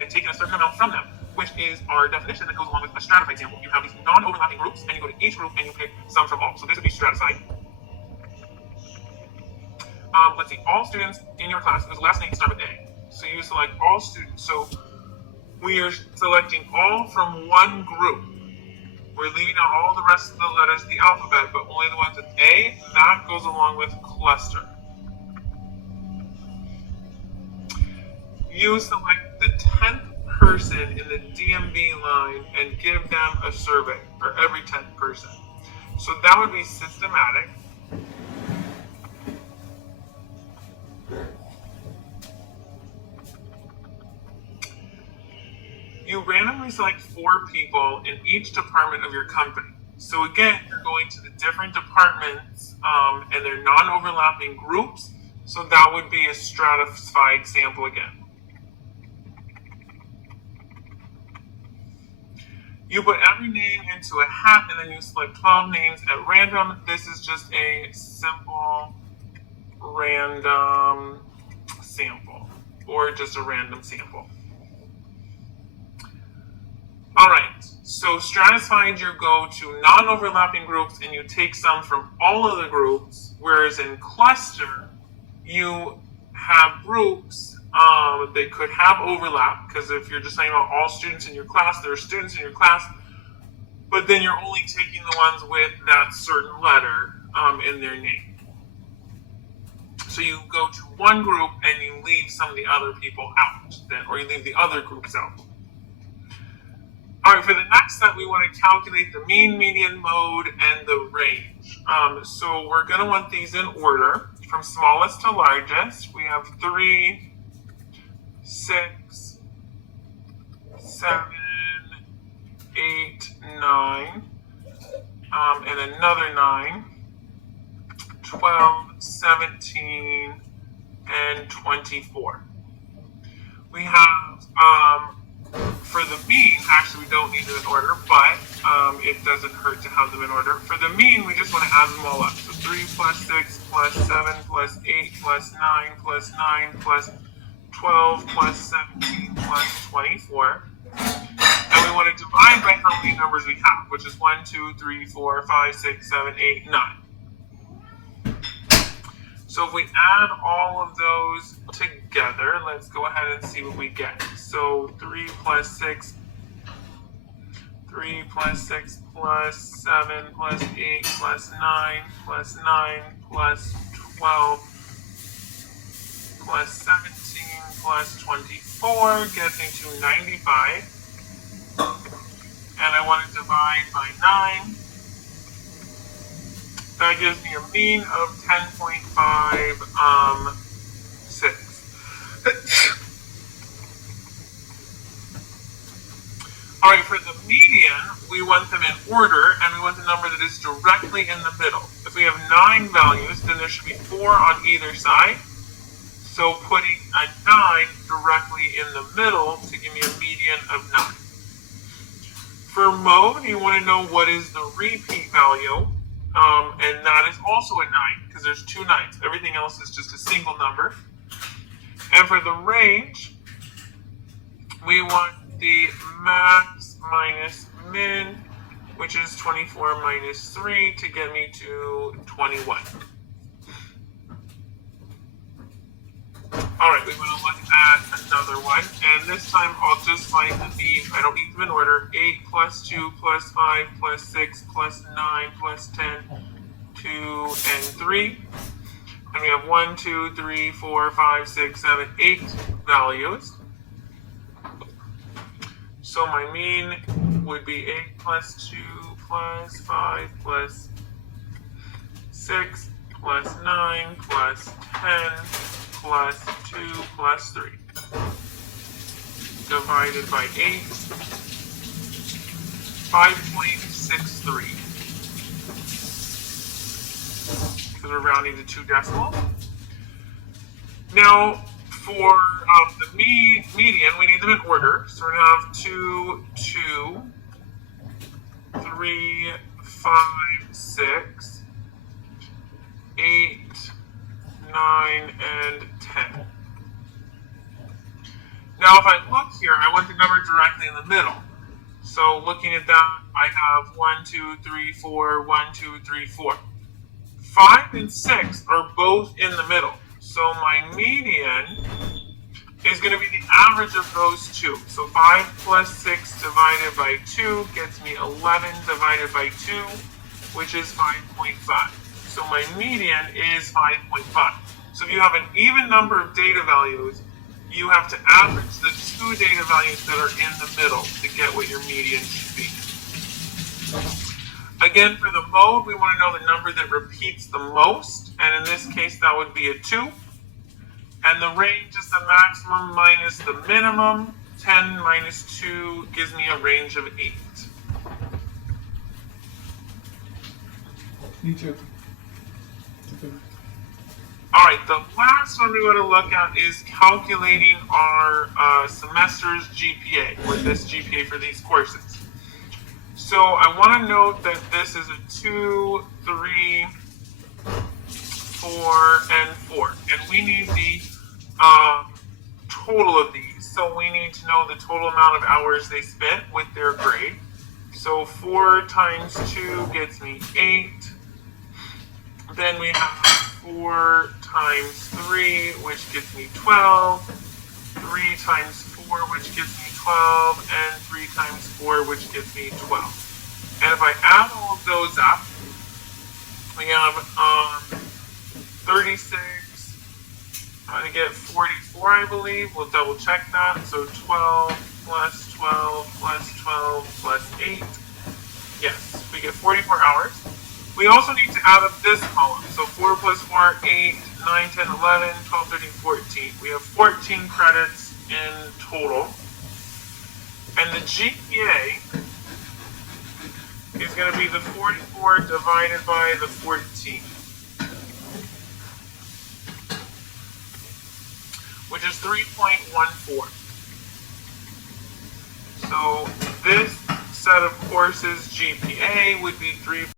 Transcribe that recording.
and taken a certain amount from them, which is our definition that goes along with a stratified sample. You have these non-overlapping groups, and you go to each group and you pick some from all. So this would be stratified. Let's see, all students in your class, because the last name start with A. So you select all students. So we are selecting all from one group. We're leaving out all the rest of the letters of the alphabet, but only the ones with A. That goes along with cluster. You select the 10th person in the DMV line and give them a survey for every 10th person. So that would be systematic. You randomly select 4 people in each department of your company. So again, you're going to the different departments and they're non-overlapping groups. So that would be a stratified sample again. You put every name into a hat and then you select 12 names at random. This is just a simple random sample or just a random sample. All right, so stratified, you go to non-overlapping groups and you take some from all of the groups, whereas in cluster, you have groups they could have overlap, because if you're just talking about all students in your class, there are students in your class, but then you're only taking the ones with that certain letter in their name. So you go to one group and you leave some of the other people out, or you leave the other groups out. All right, for the next step, we want to calculate the mean, median, mode, and the range. So we're going to want these in order, from smallest to largest. We have 3, 6, 7, 8, 9, and another 9, 12, 17, and 24. We have, for the mean, actually we don't need them in order, but it doesn't hurt to have them in order. For the mean, we just want to add them all up. So 3 plus 6 plus 7 plus 8 plus 9 plus 9 plus 12 plus 17 plus 24. And we want to divide by how many numbers we have, which is 1, 2, 3, 4, 5, 6, 7, 8, 9. So if we add all of those together, let's go ahead and see what we get. So 3 plus 6 plus 7 plus 8 plus 9 plus 9 plus 12 plus 17 plus 24 gets me to 95. And I want to divide by 9. That gives me a mean of 10.56. All right, for the median, we want them in order, and we want the number that is directly in the middle. If we have 9 values, then there should be 4 on either side. So putting a 9 directly in the middle to give me a median of 9. For mode, you want to know what is the repeat value, and that is also a 9, because there's 2 9s. Everything else is just a single number. And for the range, we want the max minus min, which is 24 minus 3 to get me to 21. All right, we want to look at another one, and this time I'll just find the mean. I don't need them in order. 8 plus 2 plus 5 plus 6 plus 9 plus 10, 2, and 3. And we have 1, 2, 3, 4, 5, 6, 7, 8 values. So my mean would be 8 plus 2 plus 5 plus 6 plus 9 plus 10 plus 2 plus 3 divided by 8, 5.63, because we're rounding to 2 decimals. Now, for the median, we need them in order. So we're going to have 2, 2, 3, 5, 6, 8, 9, and 10. Now, if I look here, I want the number directly in the middle. So looking at that, I have 1, 2, 3, 4, 1, 2, 3, 4. 5 and 6 are both in the middle. So my median is going to be the average of those two. So 5 plus 6 divided by 2 gets me 11 divided by 2, which is 5.5. So my median is 5.5. So if you have an even number of data values, you have to average the two data values that are in the middle to get what your median should be. Again, for the mode, we want to know the number that repeats the most, and in this case, that would be a 2. And the range is the maximum minus the minimum. 10 minus 2 gives me a range of 8. All right, the last one we want to look at is calculating our semester's GPA, or this GPA for these courses. So I want to note that this is a 2, 3, 4, and 4. And we need the total of these. So we need to know the total amount of hours they spent with their grade. So 4 times 2 gets me 8. Then we have 4 times 3, which gives me 12. 3 times 4, which gives me 12. And 3 times 4, which gives me 12. And if I add all of those up, we have 36. I get 44, I believe. We'll double check that. So 12 plus 12 plus 12 plus 8. Yes, we get 44 hours. We also need to add up this column. So 4 plus 4, 8, 9, 10, 11, 12, 13, 14. We have 14 credits in total. And the GPA is going to be the 44 divided by the 14, which is 3.14. So this set of courses GPA would be 3.